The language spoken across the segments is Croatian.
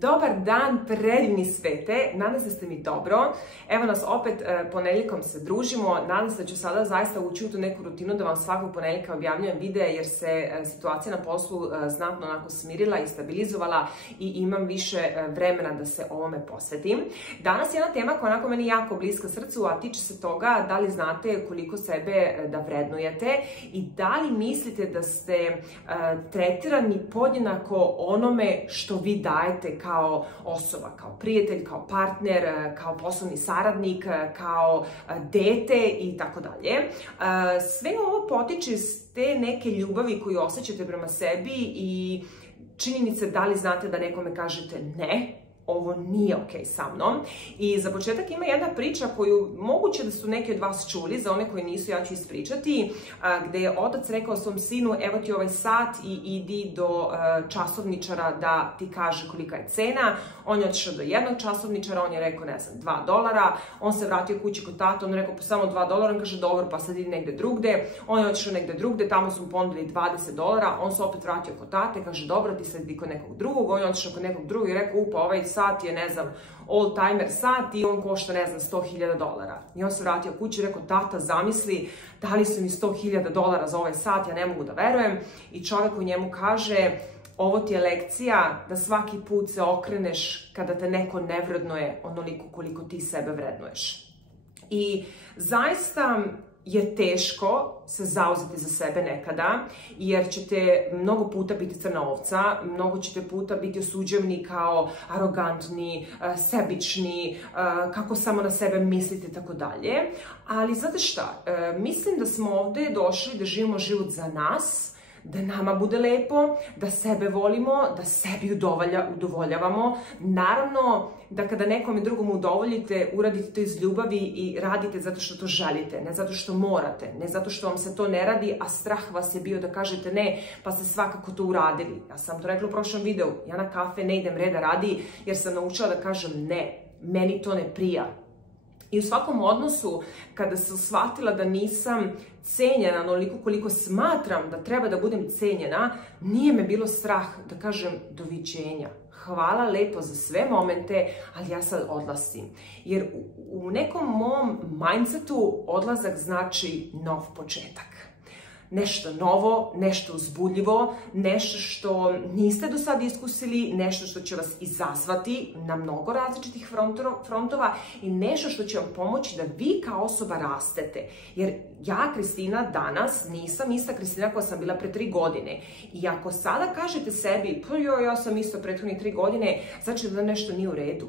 Dobar dan, predivni svete, nadam se da ste mi dobro. Evo nas opet ponedjeljkom se družimo, nadam se da ću sada zaista ući u tu neku rutinu da vam svakog ponedjeljka objavljujem videa jer se situacija na poslu znatno onako smirila i stabilizovala i imam više vremena da se ovome posvetim. Danas je jedna tema koja onako meni jako bliska srcu, a tiče se toga da li znate koliko sebe da vrednujete i da li mislite da ste tretirani podjednako onome što vi dajete kao osoba, kao prijatelj, kao partner, kao poslovni saradnik, kao dete i tako dalje. Sve ovo potiče iz te neke ljubavi koju osjećate prema sebi i činjenice da li znate da nekome kažete ne, ovo nije ok sa mnom. I za početak ima jedna priča koju moguće da su neki od vas čuli, za one koji nisu ja ću ispričati, gde je otac rekao svom sinu, evo ti ovaj sat i idi do časovničara da ti kaže kolika je cena. On je otišao do jednog časovničara, on je rekao, ne znam, $2. On se vratio kući kod tata, on je rekao, pa samo $2, on kaže, dobro, pa sad idi negde drugde. On je otišao negde drugde, tamo su mu ponudili $20, on se opet vratio kod tate, kaže, dobro, ti sad idi kod nekog drugog. On je otišao kod nekog drugog i rekao, pa ovaj sat je, ne znam, all-timer sat i on košta, ne znam, $100.000. I on se vratio kući i rekao, tata, zamisli, dali su mi $100.000 za ovaj sat, ja ne mogu da verujem. I čovjek u njemu kaže, ovo ti je lekcija da svaki put se okreneš kada te neko ne vrednuje onoliko koliko ti sebe vrednuješ. I zaista je teško se zauzeti za sebe nekada, jer ćete mnogo puta biti crna ovca, mnogo ćete puta biti osuđeni kao arogantni, sebični, kako samo na sebe mislite i tako dalje. Ali znate šta, mislim da smo ovdje došli da živimo život za nas, da nama bude lepo, da sebe volimo, da sebi udovoljavamo. Naravno da kada nekome drugom udovoljite, uradite to iz ljubavi i radite zato što to želite, ne zato što morate, ne zato što vam se to ne radi, a strah vas je bio da kažete ne, pa ste svakako to uradili. Ja sam to rekla u prošlom videu, ja na kafe ne idem reda radi jer sam naučila da kažem ne, meni to ne prija. I u svakom odnosu, kada sam shvatila da nisam cenjena onoliko koliko smatram da treba da budem cenjena, nije me bilo strah da kažem doviđenja. Hvala lepo za sve momente, ali ja sad odlazim. Jer u nekom mom mindsetu odlazak znači nov početak. Nešto novo, nešto uzbudljivo, nešto što niste do sad iskusili, nešto što će vas izazvati na mnogo različitih frontova i nešto što će vam pomoći da vi kao osoba rastete. Jer ja, Kristina, danas nisam ista Kristina koja sam bila pre 3 godine. I ako sada kažete sebi, pa joj, ja sam isto prethodnih 3 godine, znači da nešto nije u redu.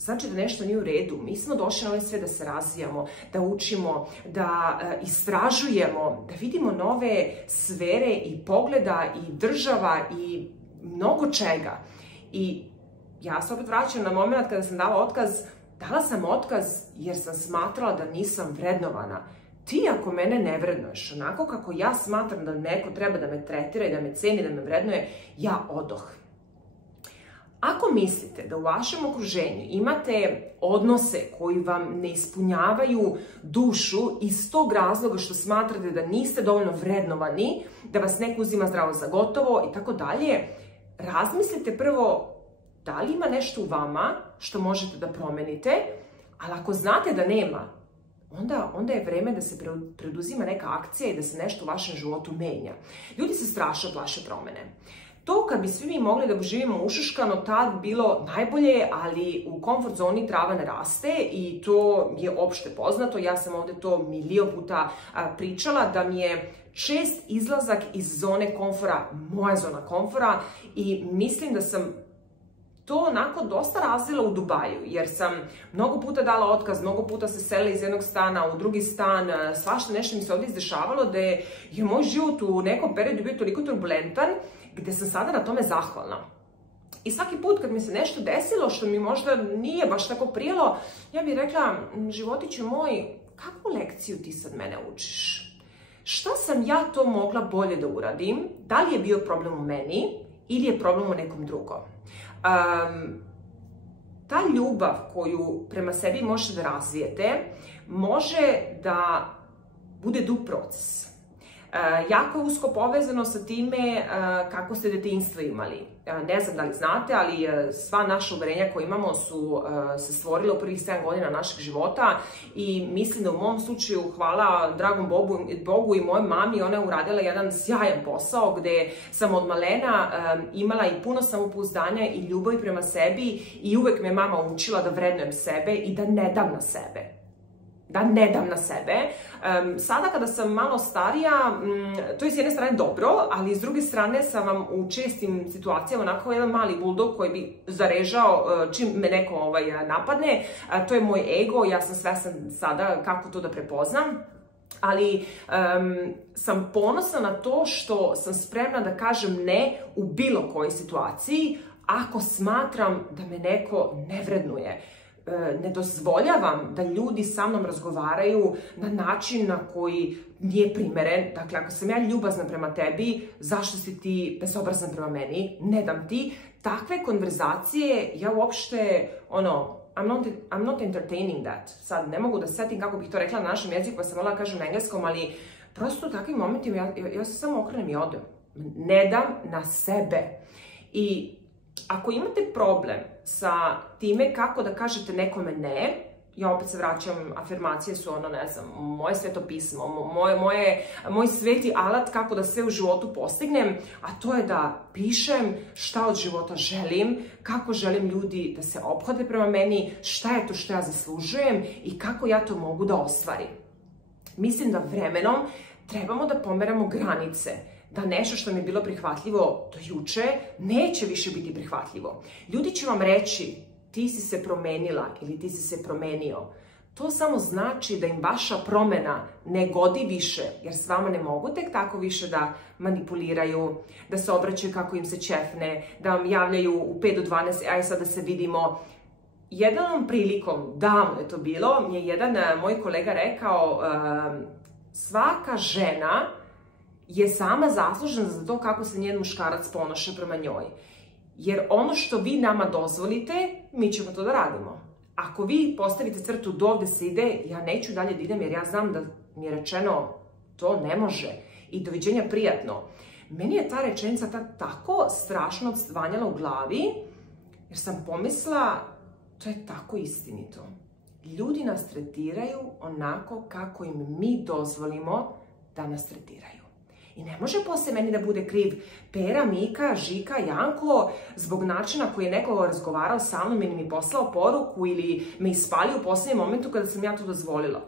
Znači da nešto nije u redu. Mi smo došli na ovaj svijet da se razvijamo, da učimo, da istražujemo, da vidimo nove sfere i pogleda i država i mnogo čega. I ja se opet vraćam na moment kada sam dala otkaz. Dala sam otkaz jer sam smatrala da nisam vrednovana. Ti ako mene ne vrednuješ onako kako ja smatram da neko treba da me tretira i da me ceni, da me vrednuje, ja odoh. Ako mislite da u vašem okruženju imate odnose koji vam ne ispunjavaju dušu iz tog razloga što smatrate da niste dovoljno vrednovani, da vas neko uzima zdravo za gotovo i tako dalje, razmislite prvo da li ima nešto u vama što možete da promenite, ali ako znate da nema, onda je vreme da se preduzima neka akcija i da se nešto u vašem životu menja. Ljudi se strašno plaše promene. To kad bi svi mi mogli da živimo ušuškano, tad bilo najbolje, ali u komfort zoni trava ne raste i to je opšte poznato. Ja sam ovdje to milion puta pričala, da mi je čest izlazak iz zone komfora moja zona komfora i mislim da sam to onako dosta razvila u Dubaju, jer sam mnogo puta dala otkaz, mnogo puta se selila iz jednog stana u drugi stan, svašta nešto mi se ovdje izdešavalo da je moj život u nekom periodu bio toliko turbulentan, gde sam sada na tome zahvalna. I svaki put kad mi se nešto desilo što mi možda nije baš tako prijelo, ja bih rekla, životiću moj, kakvu lekciju ti sad mene učiš? Šta sam ja to mogla bolje da uradim? Da li je bio problem u meni ili je problem u nekom drugom? Ta ljubav koju prema sebi možete da razvijete, može da bude dug proces. Jako je usko povezano sa time kako ste detinjstvo imali. Ne znam da li znate, ali sva naša uverenja koje imamo su se stvorile u prvih 7 godina našeg života i mislim da u mom slučaju, hvala dragom Bogu i mojoj mami, ona je uradila jedan sjajan posao gde sam od malena imala i puno samopouzdanja i ljubavi prema sebi i uvek me mama učila da vrednujem sebe i da ne dam na sebe. Sada kada sam malo starija, to je s jedne strane dobro, ali s druge strane sam vam u čestim situacijama onako jedan mali buldog koji bi zarežao čim me neko napadne. To je moj ego, ja sam svesna sada kako to da prepoznam. Ali sam ponosna na to što sam spremna da kažem ne u bilo kojoj situaciji ako smatram da me neko ne vrednuje. Ne dozvoljavam da ljudi sa mnom razgovaraju na način na koji nije primeren. Dakle, ako sam ja ljubazna prema tebi, zašto si ti bezobrazan prema meni? Ne dam ti. Takve konverzacije, ja uopšte, I'm not entertaining that. Sad, ne mogu da setim kako bih to rekla na našem jeziku, pa sam morala da kažem na engleskom, ali prosto u takvim momentima ja se samo okrenem i odem. Ne dam na sebe. I ako imate problem sa time kako da kažete nekome ne, ja opet se vraćam, afirmacije su moje sveto pismo, moj sveti alat kako da sve u životu postignem, a to je da pišem šta od života želim, kako želim ljudi da se ophode prema meni, šta je to što ja zaslužujem i kako ja to mogu da ostvarim. Mislim da vremenom trebamo da pomeramo granice, da nešto što mi je bilo prihvatljivo do juče neće više biti prihvatljivo. Ljudi će vam reći ti si se promenila ili ti si se promenio. To samo znači da im vaša promena ne godi više, jer s vama ne mogu tek tako više da manipuliraju, da se obraćaju kako im se ćefne, da vam javljaju u 5 do 12, aj sad da se vidimo. Jednom prilikom, davno je to bilo, mi je jedan moj kolega rekao, svaka žena je sama zaslužena za to kako se njen muškarac ponaša prema njoj. Jer ono što vi nama dozvolite, mi ćemo to da radimo. Ako vi postavite crtu dovde se ide, ja neću dalje da idem jer ja znam da mi je rečeno to ne može i doviđenja prijatno. Meni je ta rečenica tako strašno odzvanjala u glavi jer sam pomislila to je tako istinito. Ljudi nas tretiraju onako kako im mi dozvolimo da nas tretiraju. I ne može posle meni da bude kriv Pera, Mika, Žika, Janko zbog načina koji je neko razgovarao sa mnom ili mi poslao poruku ili me ispalio u poslednjem momentu kada sam ja to dozvolila.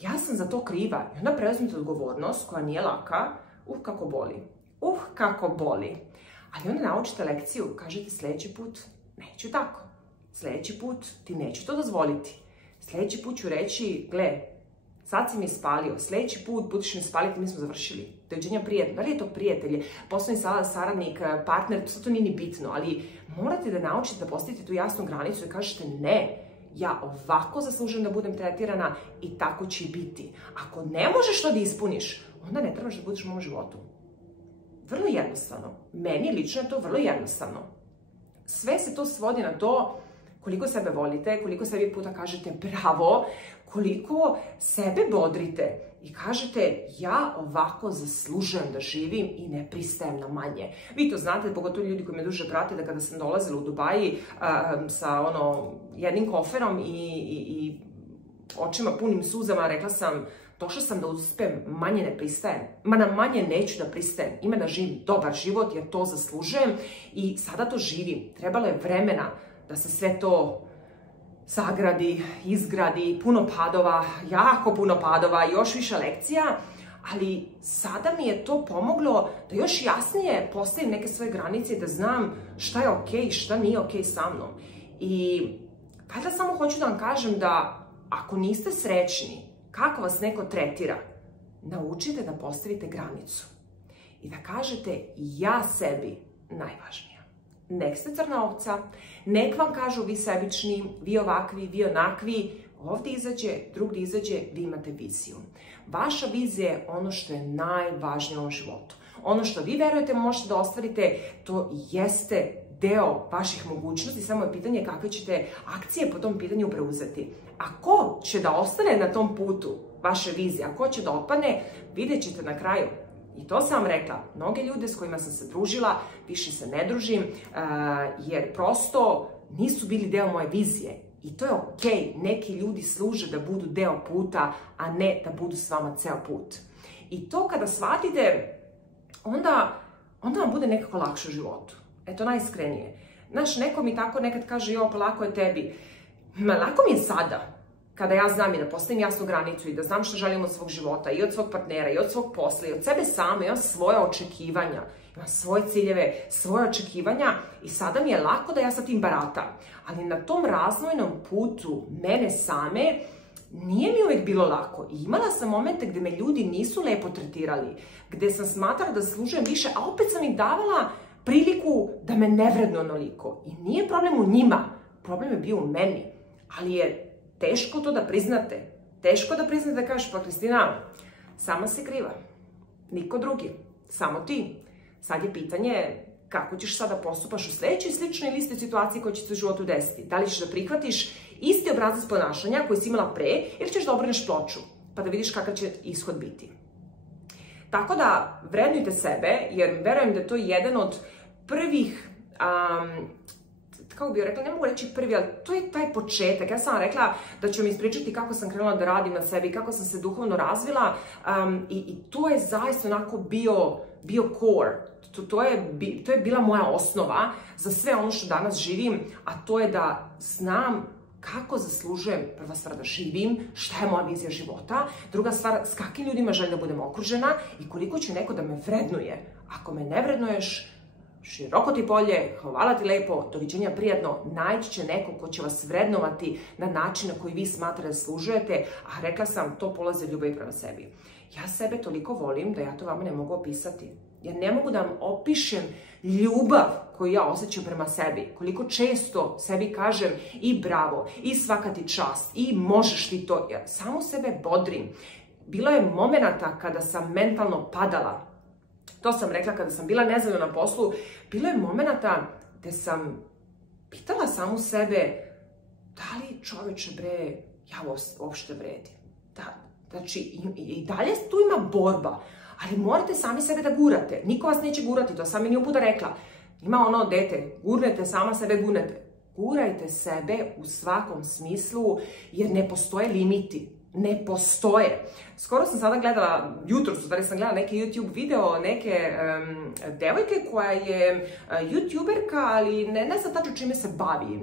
Ja sam za to kriva i onda preuzmite odgovornost koja nije laka. Kako boli. Kako boli. Ali onda naučite lekciju, kažete sljedeći put neću tako. Sljedeći put ti neću to dozvoliti. Sljedeći put ću reći, gle, sad si mi ispalio, sljedeći put budeš mi ispaliti, mi smo završili. Doviđenja prijatno. Da li je to prijatelj, poslovni saradnik, partner, to nije ni bitno, ali morate da naučite da postavite tu jasnu granicu i kažete ne, ja ovako zaslužujem da budem tretirana i tako će biti. Ako ne možeš to da ispuniš, onda ne trebaš da budeš u mom životu. Vrlo jednostavno. Meni lično je to vrlo jednostavno. Sve se to svodi na to koliko sebe volite, koliko sebi puta kažete bravo, koliko sebe bodrite i kažete ja ovako zaslužujem da živim i ne pristajem na manje. Vi to znate, pogotovo ljudi koji me duže prate, da kada sam dolazila u Dubaji sa jednim koferom i očima punim suzama, rekla sam došla sam da uspem, manje ne pristajem. Ma na manje neću da pristajem. Ima da živim dobar život jer to zaslužujem i sada to živim. Trebalo je vremena da se sve to sagradi, izgradi, puno padova, jako puno padova, još više lekcija, ali sada mi je to pomoglo da još jasnije postavim neke svoje granice i da znam šta je okej, šta nije okej sa mnom. I valjda samo hoću da vam kažem da ako niste srećni kako vas neko tretira, naučite da postavite granicu i da kažete ja sebi najvažnija. Nek ste crna ovca, nek vam kažu vi sebični, vi ovakvi, vi onakvi, ovdje izađe, drugdje izađe, vi imate viziju. Vaša vizija je ono što je najvažnije u ovom životu. Ono što vi verujete možete da ostvarite, to jeste deo vaših mogućnosti, samo je pitanje kakve ćete akcije po tom pitanju preuzeti. A ko će da ostane na tom putu vaše vizije, a ko će da otpadne, vidjet ćete na kraju. I to sam vam rekla, mnoge ljude s kojima sam se družila, više se ne družim, jer prosto nisu bili deo moje vizije. I to je okej, neki ljudi služe da budu deo puta, a ne da budu s vama ceo put. I to kada shvatite, onda vam bude nekako lakše u životu. Eto, najiskrenije. Znaš, neko mi tako nekad kaže, jo, pa lako je tebi. Lako mi je sada, kada ja znam i da postavim jasnu granicu i da znam što želim od svog života, i od svog partnera, i od svog posla, i od sebe same, imam svoje očekivanja, imam svoje ciljeve, svoje očekivanja i sada mi je lako da ja sa tim baratam. Ali na tom razvojnom putu mene same nije mi uvijek bilo lako. I imala sam momente gdje me ljudi nisu lepo tretirali, gdje sam smatrala da zaslužujem više, a opet sam im davala priliku da me ne vrednu onoliko. I nije problem u njima, problem je bio u meni. Ali je teško to da priznate. Teško da priznate da kažeš, pa Kristina, sama si kriva. Niko drugi. Samo ti. Sad je pitanje kako ćeš sada postupaš u sljedećoj sličnoj ili istoj situaciji koja će se u životu desiti. Da li ćeš da prihvatiš isti obrazac ponašanja koji si imala pre ili ćeš da obrneš ploču pa da vidiš kakav će ishod biti. Tako da vrednujte sebe, jer verujem da je to jedan od prvih, kako bih rekla, ne mogu reći prvi, ali to je taj početak. Ja sam vam rekla da ću vam ispričati kako sam krenula da radim na sebi, kako sam se duhovno razvila i to je zaista onako bio core. To je bila moja osnova za sve ono što danas živim, a to je da znam kako zaslužujem, prva stvar, da živim, šta je moja vizija života, druga stvar, s kakvim ljudima želim da budem okružena i koliko će neko da me vrednuje. Ako me ne vrednuješ, široko ti polje, hvala ti lepo, doviđenja, prijatno, naći će neko ko će vas vrednovati na način na koji vi smatrate da zaslužujete, a rekla sam, to polazi od ljubavi prema sebi. Ja sebe toliko volim da ja to vama ne mogu opisati. Ja ne mogu da vam opišem ljubav koju ja osjećam prema sebi. Koliko često sebi kažem i bravo, i svaka ti čast, i možeš ti to. Ja samo sebe bodrim. Bilo je momenata kada sam mentalno padala. To sam rekla kada sam bila nezadovoljna na poslu. Bilo je momenata gde sam pitala samu sebe da li čoveče bre, ja uopšte vredim. Znači, i dalje tu ima borba. Ali morate sami sebe da gurate. Niko vas neće gurati, to sam mi nijedan puta rekla. Ima ono dete, gurnete, sama sebe gurnete. Gurajte sebe u svakom smislu, jer ne postoje limiti. Ne postoje. Skoro sam sada gledala, jutros sam gledala neki YouTube video neke devojke koja je youtuberka, ali ne znam tačno čime se bavi.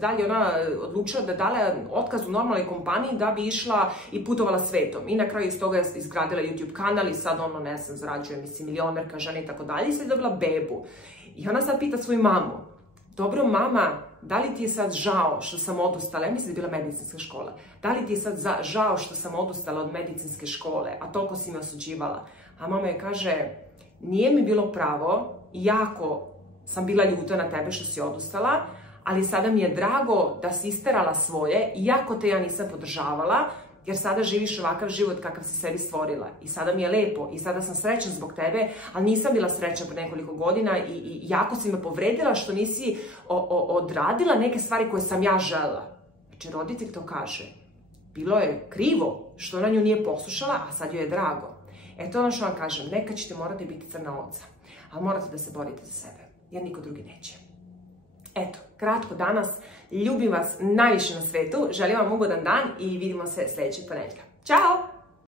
Da li ona odlučila da dala otkaz u normalnoj kompaniji da bi išla i putovala svetom. I na kraju iz toga je izgradila YouTube kanal i sad ono, ne znam, zarađuje, mislim, milionerka, žena i tako dalje. I sad je dobila bebu. I ona sad pita svoju mamu, dobro mama, da li ti je sad žao što sam odustala, ja mislim da je bila medicinska škola, da li ti je sad žao što sam odustala od medicinske škole, a toliko si me osuđivala? A mama je kaže, nije mi bilo pravo, jako sam bila ljuta na tebe što si odustala, ali sada mi je drago da si isterala svoje, iako te ja nisam podržavala, jer sada živiš ovakav život kakav si sebi stvorila. I sada mi je lepo, i sada sam srećna zbog tebe, ali nisam bila srećna pre nekoliko godina i jako si me povredila što nisi odradila neke stvari koje sam ja želela. Znači, roditelj to kaže. Bilo je krivo što ona nju nije poslušala, a sad joj je drago. Eto ono što vam kažem, nekad ćete morati biti crna ovca, ali morate da se borite za sebe, jer niko drugi neće. Eto, kratko danas, ljubim vas najviše na svetu, želim vam ugodan dan i vidimo se sljedećeg ponedjeljka. Ćao!